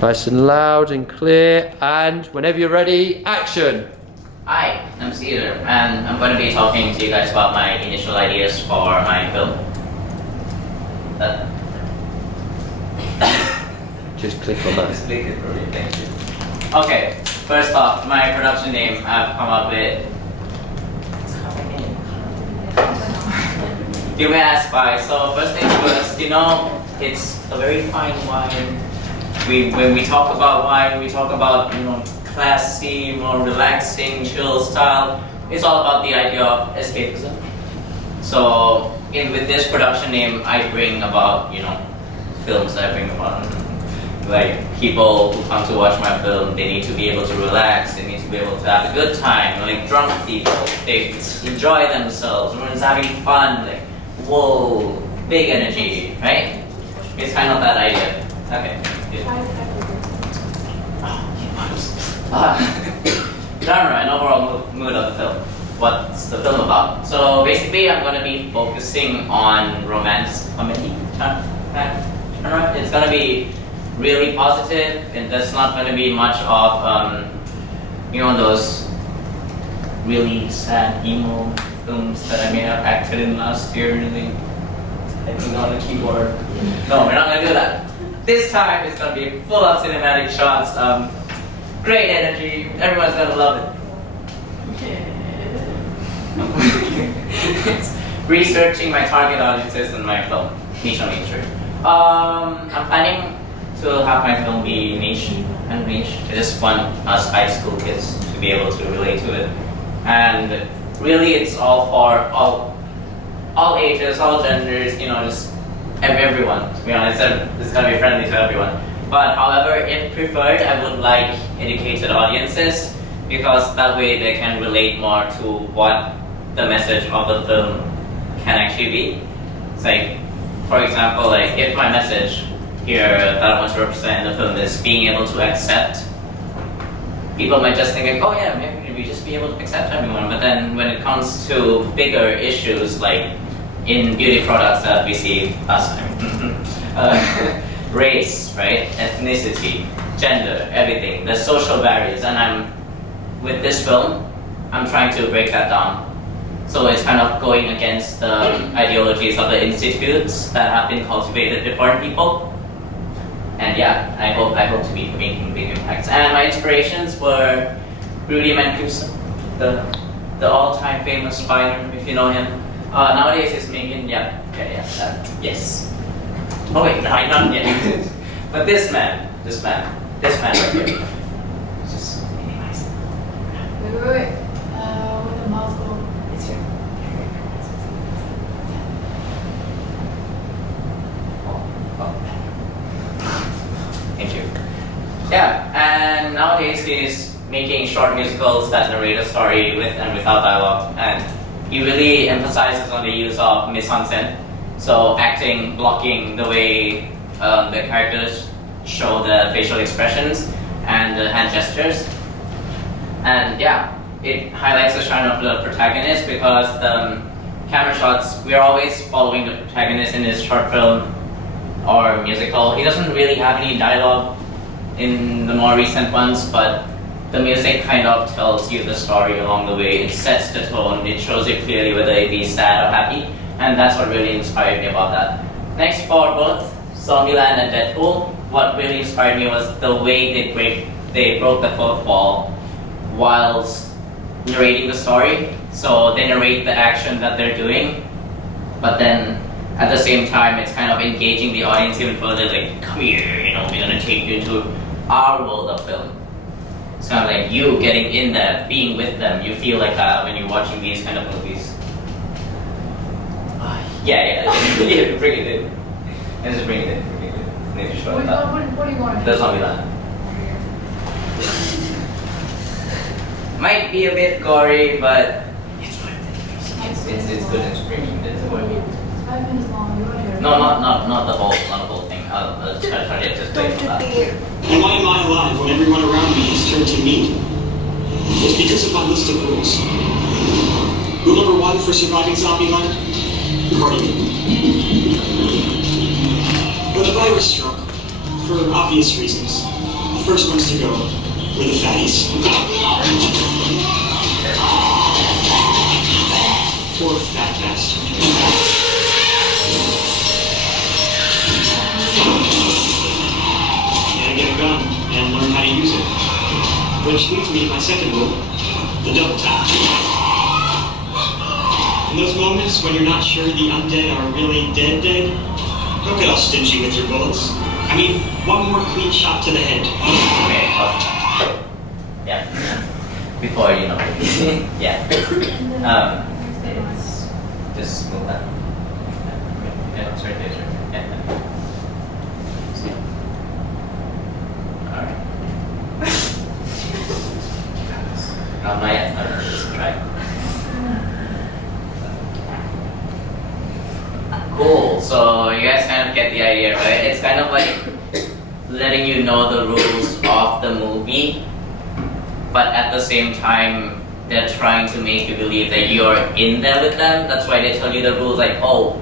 Nice and loud and clear, and whenever you're ready, action! Hi, I'm Cesar, and I'm going to be talking to you guys about my initial ideas for my film. Just click on that. Just click it, brilliant, thank you. Okay, first off, my production name I've come up with. You may ask why. So first things first, it's a very fine wine. When we talk about wine, we talk about classy, more relaxing, chill style. It's all about the idea of escapism. So with this production name, I bring about films that I bring about. Like people who come to watch my film, they need to be able to relax. They need to be able to have a good time. Like drunk people, they enjoy themselves. Everyone's having fun. Like whoa, big energy, right? It's kind of that idea. Okay. Genre and overall mood of the film. What's the film about? So basically, I'm going to be focusing on romance comedy genre. It's going to be really positive, and there's not going to be much of those really sad emo films that I may have acted in last year. Really, typing on the keyboard. No, we're not going to do that. This time it's going to be full of cinematic shots. Great energy. Everyone's gonna love it. Researching my target audiences in my film, niche on nature. I'm planning to have my film be niche and niche. I just want us high school kids to be able to relate to it, and really, it's all for all ages, all genders. Just everyone. To be honest, it's gonna be friendly to everyone. But however, if preferred, I would like educated audiences because that way they can relate more to what the message of the film can actually be. It's like, for example, like if my message here that I want to represent in the film is being able to accept, people might just think like, oh yeah, maybe we just be able to accept everyone. But then when it comes to bigger issues like in beauty products that we see last time, race, right? Ethnicity, gender, everything, the social barriers, and with this film, I'm trying to break that down. So it's kind of going against the ideologies of the institutes that have been cultivated before in people. And yeah, I hope to be making big impacts. And my inspirations were Rudy Mancuso, the all-time famous fighter, if you know him. Nowadays he's making, yes. Oh wait, no, not yet. But this man right here. Just really nice. Wait. With the mouse go. It's here. Thank you. Yeah, and nowadays he's making short musicals that narrate a story with and without dialogue, and he really emphasizes on the use of mise-en-scène. So acting, blocking, the way the characters show the facial expressions and the hand gestures. And yeah, it highlights the shine of the protagonist because the camera shots, we're always following the protagonist in his short film or musical. He doesn't really have any dialogue in the more recent ones, but the music kind of tells you the story along the way. It sets the tone, it shows you clearly whether it be sad or happy. And that's what really inspired me about that. Next, for both Zombieland and Deadpool, what really inspired me was the way they broke the fourth wall whilst narrating the story. So they narrate the action that they're doing, but then at the same time, it's kind of engaging the audience even further. Like, come here, we're gonna take you into our world of film. It's kind of like you getting in there, being with them. You feel like that when you're watching these kind of movies. Yeah, bring it in. And just bring it in. Need to show What do you want to do? The Zombieland. Might be a bit gory, but it's worth it. It's good inspiration. It's worth it. 5 minutes long. You want to hear? No, not the whole thing. I'll try to just play for that. And why am I alive when everyone around me has turned to meat? It's because of my list of rules. Rule number 1 for surviving Zombieland: party. When the virus struck, for obvious reasons, The first ones to go were the fatties. Poor fat bastard. You gotta get a gun and learn how to use it. Which leads me to my second rule, the double tap. In those moments when you're not sure the undead are really dead, don't get all stingy with your bullets. I mean, one more clean shot to the head. Okay, yeah. Before you know. Yeah. Just move that. Yeah, it's right there. Yeah. See? Alright. Not yet. Just try. Cool. So you guys kind of get the idea, right? It's kind of like letting you know the rules of the movie, but at the same time, they're trying to make you believe that you're in there with them. That's why they tell you the rules, like, oh,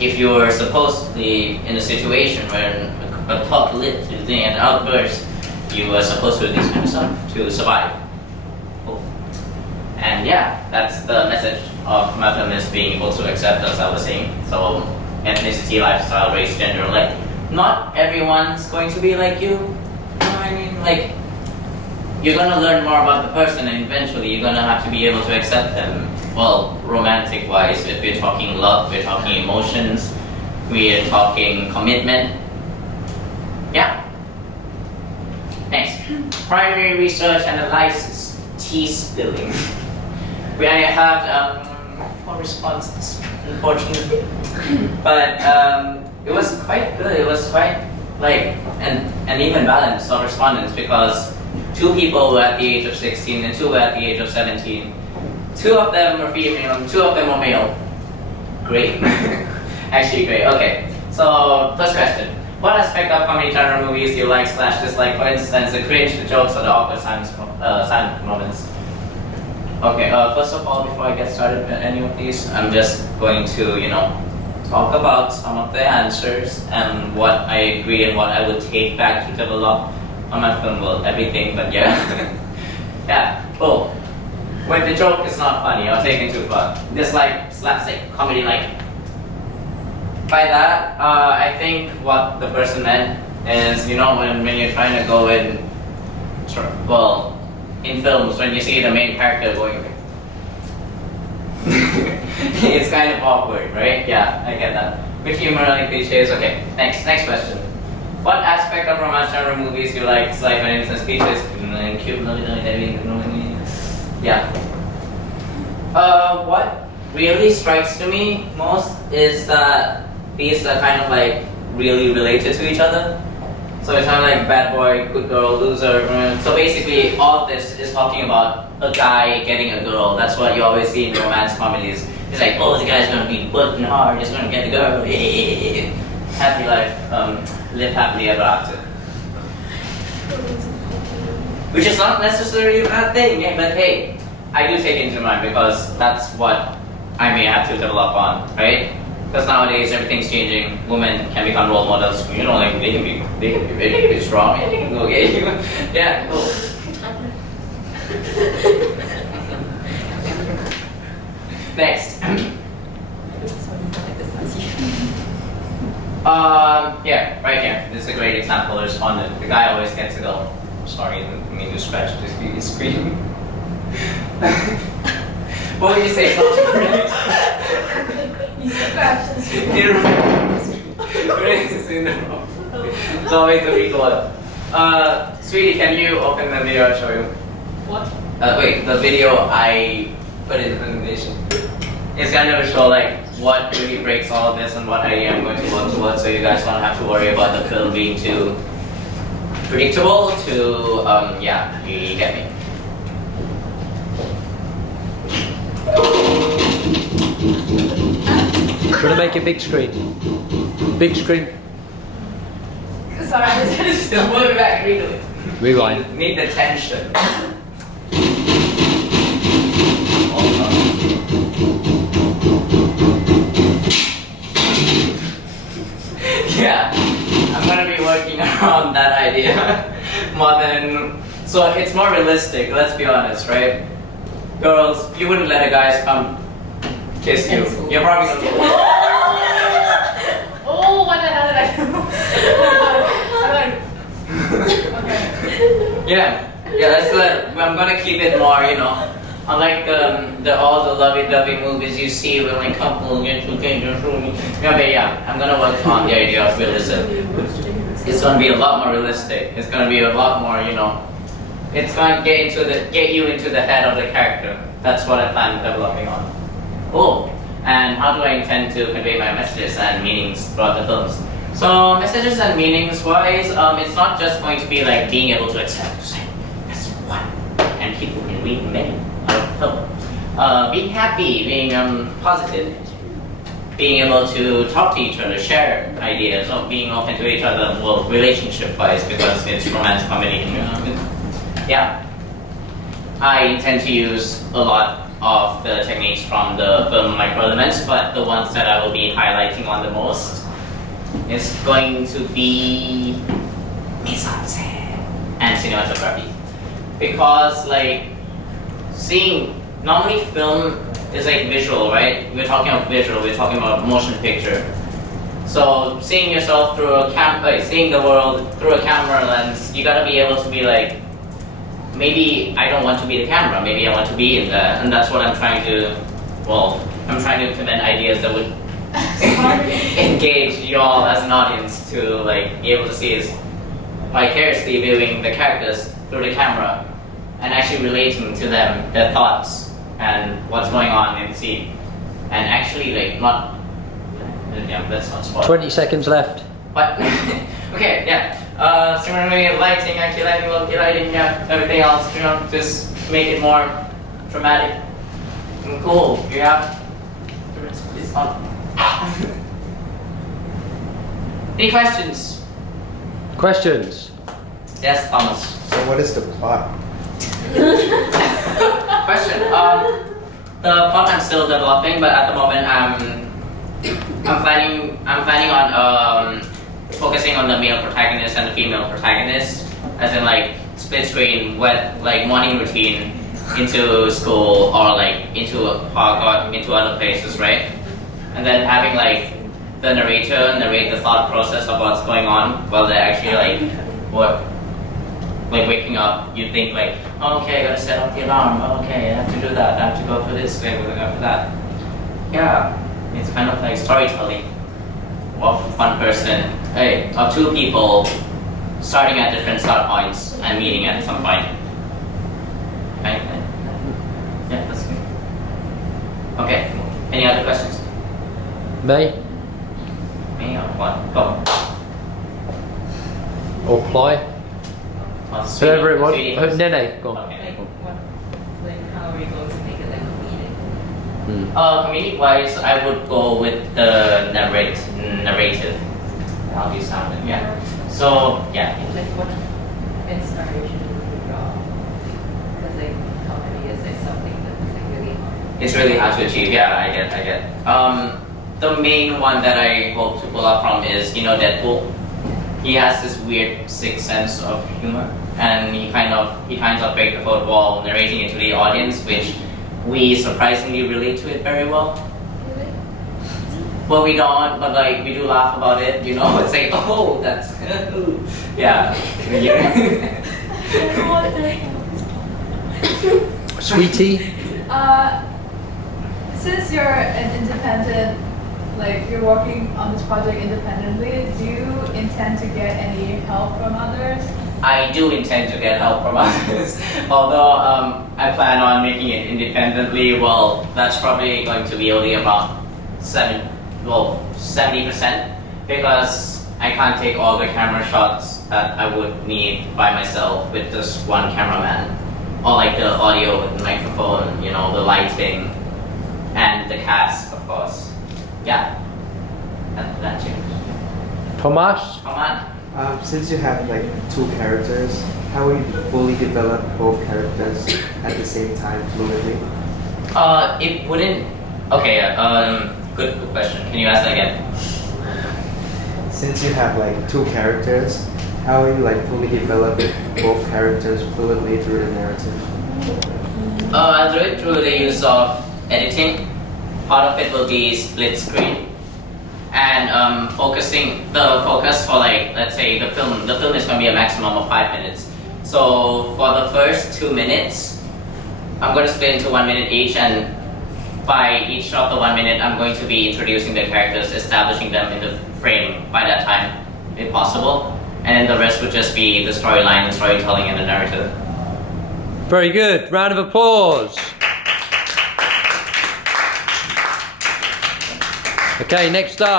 if you're supposed to be in a situation where an apocalypse is an outburst, you are supposed to do this kind of stuff to survive. Cool. And yeah, that's the message of my film, is being able to accept, as I was saying. So ethnicity, lifestyle, race, gender, like, not everyone's going to be like you. You know what I mean? Like, you're gonna learn more about the person, and eventually you're gonna have to be able to accept them. Well, romantic wise, if we're talking love, we're talking emotions, we're talking commitment. Yeah. Next, primary research analysis, tea spilling. We only have 4 responses, unfortunately. But it was quite good. It was quite like an even balance of respondents, because 2 people were at the age of 16 and 2 were at the age of 17. 2 of them were female and 2 of them were male. Great. Actually great. Okay. So first question. What aspect of comedy genre movies do you like / dislike? For instance, the cringe, the jokes, or the awkward silent moments? Okay, first of all, before I get started with any of these, I'm just going to, talk about some of the answers and what I agree and what I would take back to develop on my film. Well, everything, but yeah. Yeah, cool. When the joke is not funny or taken too far. Just like slapstick comedy, like. By that, I think what the person meant is, when you're trying to go in, well, in films, when you see the main character going, it's kind of awkward, right? Yeah, I get that. With humor, like cliches. Okay, next question. What aspect of romance genre movies do you like? It's like, for instance, speeches, cute, yeah. What really strikes to me most is that these are kind of like really related to each other. So it's kind of like bad boy, good girl, loser. So basically, all of this is talking about a guy getting a girl. That's what you always see in romance comedies. It's like, oh, the guy's gonna be working hard, he's gonna get the girl. Happy life, live happily ever after. Which is not necessarily a bad thing, but hey, I do take it into mind because that's what I may have to develop on, right? Because nowadays everything's changing. Women can become role models. Like they can be strong. They can go gay. Yeah, cool. Next. Yeah, right here. This is a great example of respondent. The guy always gets a girl. Sorry, I didn't mean to scratch this screen. What would you say? It's always the weak one. Sweetie, can you open the video I'll show you? What? Wait, the video I put in the presentation. It's gonna show like what really breaks all of this and what idea I'm going to work towards, so you guys don't have to worry about the film being too predictable to, yeah, you get me. Gonna make a big screen. Big screen. Sorry, Still move it back, redo it. Rewind. Need the tension. Yeah, I'm gonna be working on around that idea more than. So it's more realistic. Let's be honest, right? Girls, you wouldn't let a guy come kiss you. You're probably gonna. Oh, what the hell did I do? Okay. Yeah. I'm gonna keep it more, you know. Unlike all the lovey-dovey movies you see when like couple get together. Yeah, but yeah, I'm gonna work on the idea of realism. It's gonna be a lot more realistic. It's gonna be a lot more, you know. It's gonna get you into the head of the character. That's what I plan developing on. Oh, and how do I intend to convey my messages and meanings throughout the films? So messages and meanings wise, it's not just going to be like being able to accept. That's one, and people can read many out of the film. Being happy, being positive, being able to talk to each other, share ideas, or being open to each other, well, relationship-wise, because it's romance comedy. Yeah. I intend to use a lot of the techniques from the film microelements, but the ones that I will be highlighting on the most is going to be mise-en-scène and cinematography. Because like seeing, normally film is like visual, right? We're talking about visual, we're talking about motion picture. So seeing yourself through a seeing the world through a camera lens, you gotta be able to be like, maybe I don't want to be the camera, maybe I want to be in that, and that's what I'm trying to, I'm trying to implement ideas that would engage y'all as an audience to like be able to see is vicariously viewing the characters through the camera and actually relating to them, their thoughts and what's going on in the scene, and actually like not, yeah, let's not spoil. 20 seconds left. But okay, yeah. Similarly, lighting, anti-lighting, low-key lighting, yeah, everything else, you know, just make it more dramatic and cool. You have it's on. Any questions? Questions? Yes, Thomas. So what is the plot? Question. The plot I'm still developing, but at the moment I'm planning on focusing on the male protagonist and the female protagonist, as in like split screen, like morning routine into school or like into a park or into other places, right? And then having like the narrator narrate the thought process of what's going on while they're actually like waking up. You think like, oh, okay, I gotta set up the alarm. Oh, okay, I have to do that. I have to go for this. I have to go for that. Yeah, it's kind of like storytelling of one person, of two people starting at different start points and meeting at some point. Right? Yeah, that's good. Okay. Any other questions? Me? Me or what? Go. Or Ply? Oh, sweet. Whoever it was. Sweetie. Oh, Nene, go on. Okay. How are we going to make it like comedic? Comedic wise, I would go with the narrative. How do you sound it? Yeah. So, yeah. Like what inspiration would you draw? Because like comedy is like something that's like really hard. It's really hard to achieve. Yeah, I get. The main one that I hope to pull up from is, you know, Deadpool. He has this weird sixth sense of humor, and he kind of break the fourth wall, narrating it to the audience, which we surprisingly relate to it very well. Well, we don't, but like we do laugh about it. You know, it's like, oh, that's yeah. Sweetie? Since you're an independent, like you're working on this project independently, do you intend to get any help from others? I do intend to get help from others, although I plan on making it independently. Well, that's probably going to be only about 70%, because I can't take all the camera shots that I would need by myself with just one cameraman, or like the audio with the microphone, you know, the lighting, and the cast, of course. Yeah, that's it. Tomas? Come on. Since you have like two characters, how will you fully develop both characters at the same time fluidly? It wouldn't. Okay. Good question. Can you ask that again? Since you have like two characters, how you like fully develop both characters fluidly through the narrative? I'll do it through the use of editing. Part of it will be split screen, and focus for, like, let's say the film is going to be a maximum of 5 minutes. So for the first 2 minutes, I'm going to split into 1 minute each, and by each of the 1 minute, I'm going to be introducing the characters, establishing them in the frame by that time, if possible. And then the rest would just be the storyline and storytelling and the narrative. Very good. Round of applause. Okay, next up.